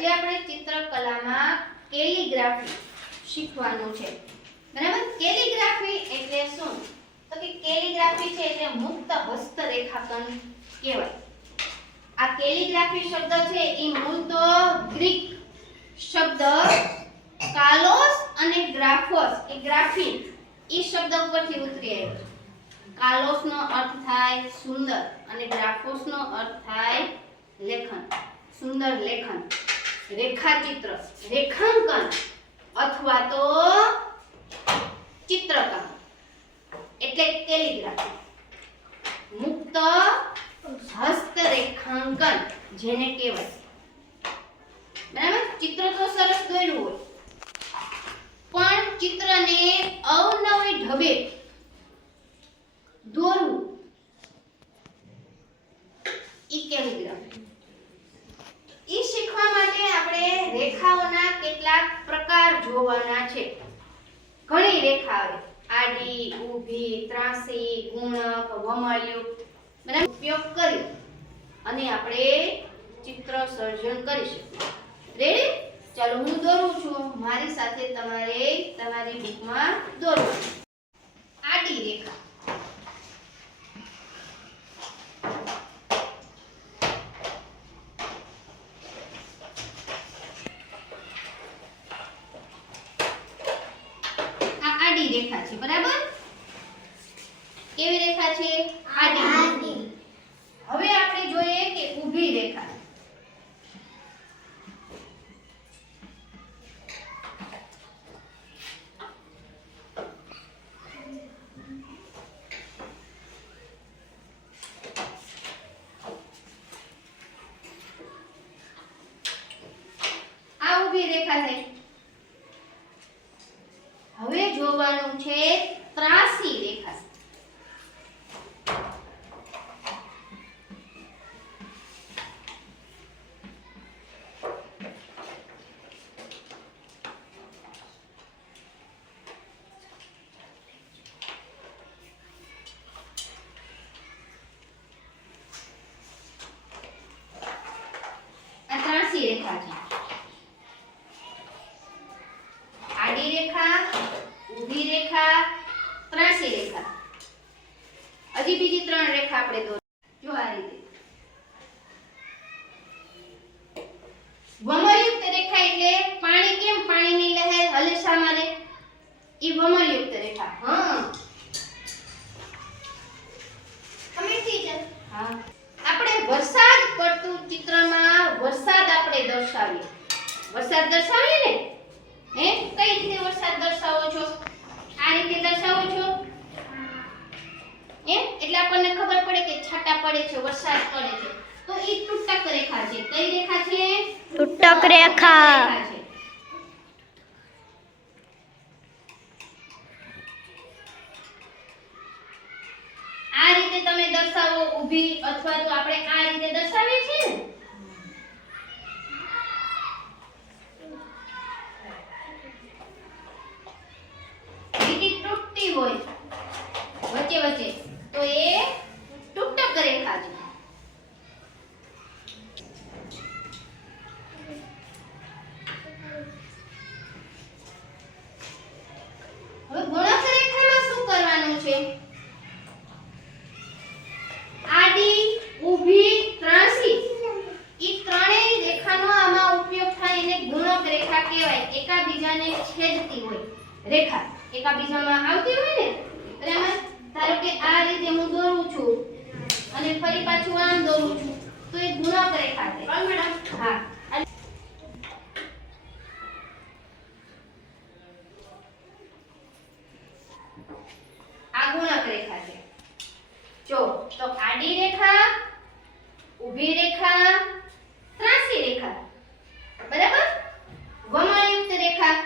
આજે આપણે ચિત્રકલામાં કેલિગ્રાફી શીખવાનું છે. બરાબર? કેલિગ્રાફી એટલે શું? તો કે કેલિગ્રાફી છે એટલે મુક્ત હસ્ત રેખાંકન કહેવાય. આ કેલિગ્રાફી શબ્દ છે એ મૂળ તો ગ્રીક શબ્દ કાલોસ અને ગ્રાફોસ કે ગ્રાફી એ શબ્દ ઉપરથી ઉતરી આવ્યો છે. કાલોસ નો અર્થ થાય સુંદર અને ગ્રાફોસ નો અર્થ થાય લેખન, સુંદર લેખન, રેખાચિત્ર, રેખાંકન અથવા તો ચિત્રકામ એટલે કેલિગ્રાફી. મુક્ત હસ્ત રેખાંકન જેને કહેવાય. બરાબર? ચિત્ર તો સરસ દોર્યું હોય પણ ચિત્રને અવનવી ઢબે દોરવું ઈ કેલિગ્રાફી. ઈ શીખવા માટે આપણે રેખાઓના કેટલાક પ્રકાર જોવાના છે. ઘણી રેખા આવે, આડી, ઊભી, ત્રાંસી, ગુણક, વમળયુક્ત. બરાબર? ઉપયોગ કરી અને આપણે ચિત્ર સર્જન કરી શકીએ. રેડી? ચાલો હું દોરું છું, મારી સાથે તમારે તમારી બુકમાં દોરવું. આડી રેખા, આડી રેખા છે. બરાબર? કેવી રેખા છે? આડી. હવે આપણે જોઈએ કે ઊભી રેખા. આ ઊભી રેખા છે. હવે જોવાનું છે ત્રાંસી રેખા. આ ત્રાંસી રેખા છે. આડી રેખા, ઊભી રેખા, ત્રાંસી રેખા. હજી બીજી ત્રણ રેખા આપણે દોરો. જો આ રીતે વમળયુક્ત રેખા એટલે પાણી કેમ પાણીની લહેર હલેશા મારે ઈ વમળયુક્ત રેખા. હા, આપણે વરસાદ પડતું ચિત્રમાં વરસાદ આપણે દર્શાવીએ. વરસાદ દર્શાવીએ ને, કઈ રીતે વરસાદ દર્શાવો છો? આ રીતે દર્શાવો છો? એટલે આપણને ખબર પડે કે છાંટા પડે છે, વરસાદ પડે છે. તો ઈ તૂટક રેખા છે. કઈ રેખા છે? તૂટક રેખા. છે. આ રીતે તમે દર્શાવો ઊભી અથવા તો આપણે આ રીતે દર્શાવીએ છીએ ને. લીટી તૂટતી હોય વચ્ચે વચ્ચે તો એ તૂટક રેખા છે. હવે ગુણક રેખામાં શું કરવાનું છે? આડી, ઊભી, ત્રાંસી ઈ ત્રણેય રેખાનો આમાં ઉપયોગ થાય એને ગુણક રેખા કહેવાય. એકાબીજાને છેદતી હોય રેખા, એકાબીજામાં આવતી હોય ને. બરાબર? ધારો કે આ રીતે હું દોરું છું અને ફરી પાછું આમ દોરું છું તો એ ગુણક રેખા છે. મેડમ? હા. આ ગુણક રેખા છે. જો તો આડી રેખા, ઊભી રેખા, ત્રાંસી રેખા. બરાબર? વમળયુક્ત રેખા